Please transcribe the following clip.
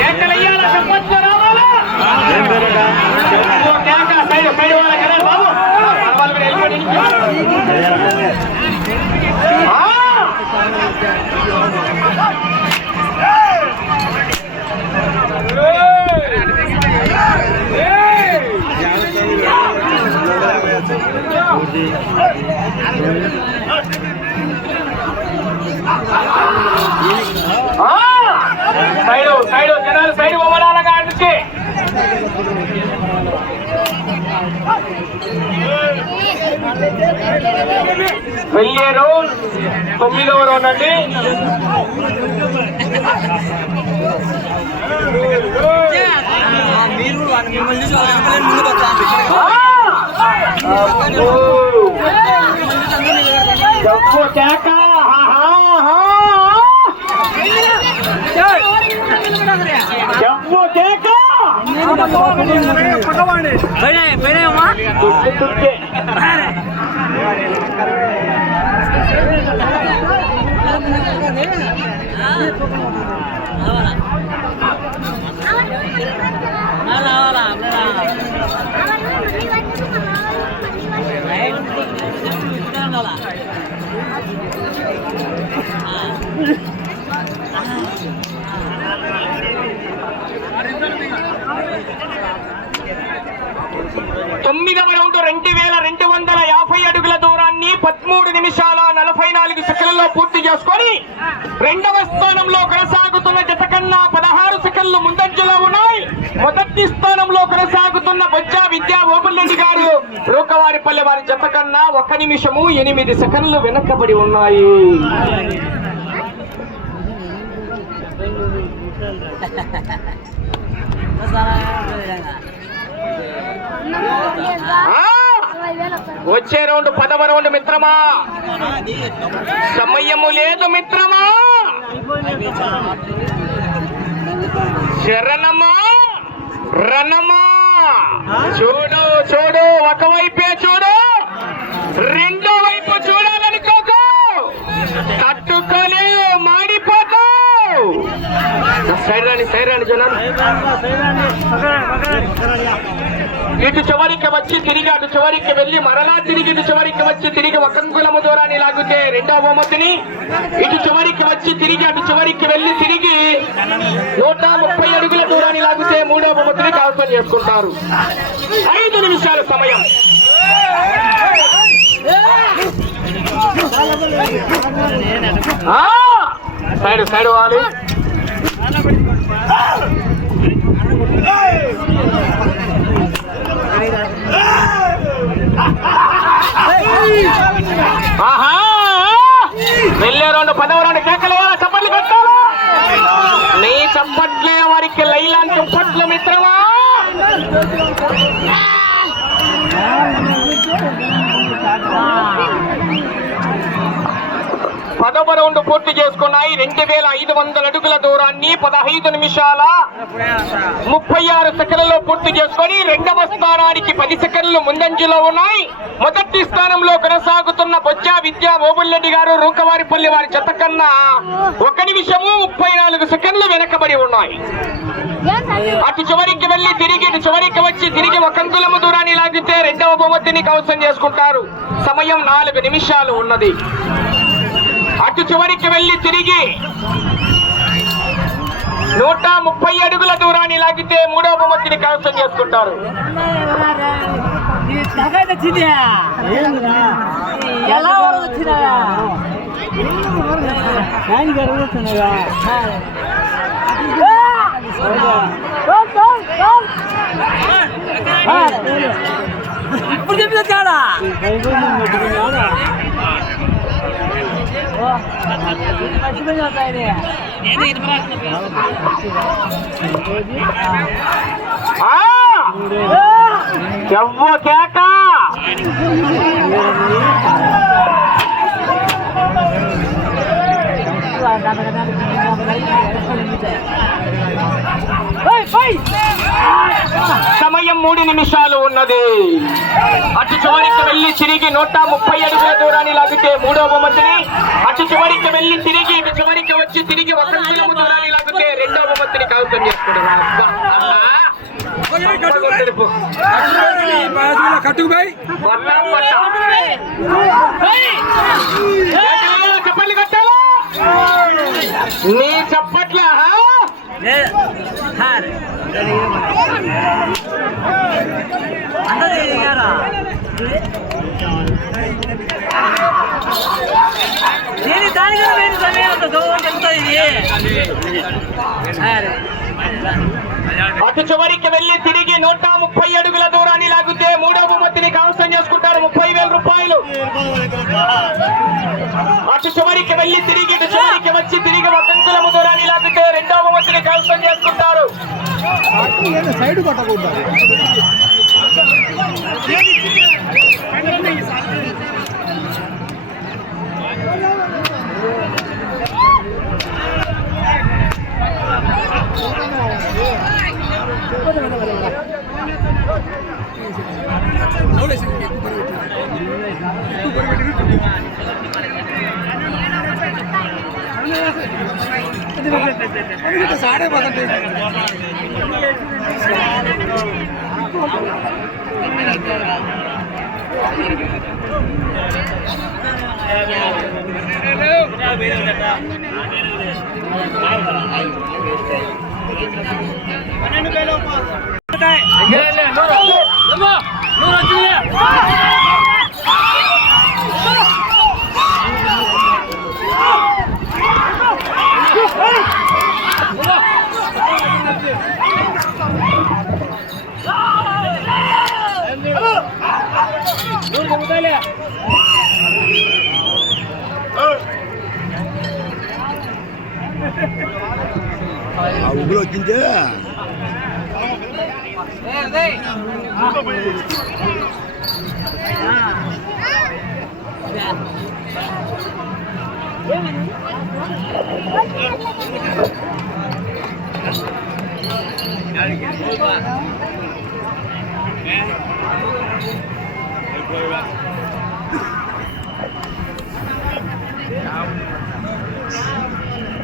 కేకలయ్యాల చెప్పొచ్చు రావాలా కేక సైడ్ సైడ్ వాళ్ళ కదా బాబు పర్వాలు కూడా వెళ్ళిపోయి సైడు సైడు జనాలు సైడ్ పోవడాలగా అందుకే వెళ్ళే రౌండ్ 9వ రౌండ్ అండి. తొమ్మిదవ రౌండ్ 2250 అడుగుల దూరాన్ని 13 నిమిషాల 44 సెకండ్లలో పూర్తి చేసుకొని రెండవ స్థానంలో కొనసాగుతున్న జత కన్నా 16 సెకండ్లు ముందంజలో ఉన్నాయి. మొదటి స్థానంలో కొనసాగుతున్న బొజ్జా విద్యా ఓబుల్రెడ్డి గారు రూకవారిపల్లె వారి జత కన్నా 1 నిమిషము 8 సెకండ్లు వెనకబడి ఉన్నాయి. వచ్చే రౌండ్ 10వ రౌండ్ మిత్రమా, సమయము లేదు మిత్రమా. శరణమా రణమా చూడు చూడు, ఒకవైపే చూడు, రెండో వైపు చూడాలనుకోకు, తట్టుకోలే మాడిపోతావు. సైడ్ రాని జనాలు ఇటు చివరికి వచ్చి తిరిగి అటు చివరికి వెళ్ళి మరలా తిరిగి ఇటు చివరికి వచ్చి తిరిగి ఒక అంగుళము దూరాన్ని లాగితే రెండవ బహుమతిని, ఇటు చివరికి వచ్చి తిరిగి అటు చివరికి వెళ్ళి తిరిగి 130 అడుగుల దూరాన్ని లాగితే మూడవ బహుమతిని కైవసం చేసుకుంటారు. 5 నిమిషాల సమయం. సైడ్ సైడ్ వాలి వెళ్ళే రౌండ్ 10వ రౌండ్ కేకలేయాల చప్పట్లు పెట్టాలా, నీ చప్పట్లే వారికి లైలాన్ చప్పట్లు మిత్రమా. 10వ రౌండ్ పూర్తి చేసుకున్నాయి. 2500 అడుగుల దూరాన్ని 15 నిమిషాల 36 సెకండ్లలో పూర్తి చేసుకొని రెండవ స్థానానికి 10 సెకండ్లు ముందంజలో ఉన్నాయి. మొదటి స్థానంలో కొనసాగుతున్న బొజ్జా విద్యా ఓబుల్రెడ్డి గారు రూకవారిపల్లి వారి జత కన్నా 1 నిమిషము 34 సెకండ్లు వెనకబడి ఉన్నాయి. అటు చివరికి వెళ్ళి తిరిగి ఇటు చివరికి వచ్చి తిరిగి 1 అంగుళము దూరాన్ని లాగితే రెండవ బహుమతిని కైవసం చేసుకుంటారు. సమయం 4 నిమిషాలు ఉన్నది. అటు చివరికి వెళ్ళి తిరిగి 130 అడుగుల దూరాన్ని లాగితే మూడవ బహుమతిని కైవసం చేసుకుంటారు. ఇప్పుడు చెప్పిన తేడా చెవ్వ కేక సమయం 3 నిమిషాలు ఉన్నది. అటు చివరికి వెళ్ళి తిరిగి 130 అడుగుల దూరాన్ని లాగితే మూడవ బహుమతిని, అటు చివరికి వెళ్ళి తిరిగి ఇటు చివరికి వచ్చి తిరిగి 1 కిలోమీటర్ దూరాన్ని లాగితే రెండవ బహుమతిని కైవసం చేస్తారు. కట్టుకుపోయి చెప్పండి కట్టాలా నీ చెప్పట్ల అటు చివరికి వెళ్లి తిరిగి 130 అడుగుల దూరాన్ని లాగితే మూడవ బహుమతిని కైవసం చేసుకుంటారు 30,000 రూపాయలు. అటు చివరికి వెళ్లి తిరిగి ఇటు చివరికి వచ్చి తిరిగి 1 అంగుళం దూరాన్ని లాగితే రెండవ బహుమతిని కైవసం చేసుకుంటారు. సైడ్ కొట్టకూడదు. సాడే పదండి ఉగ్గులు వచ్చిందే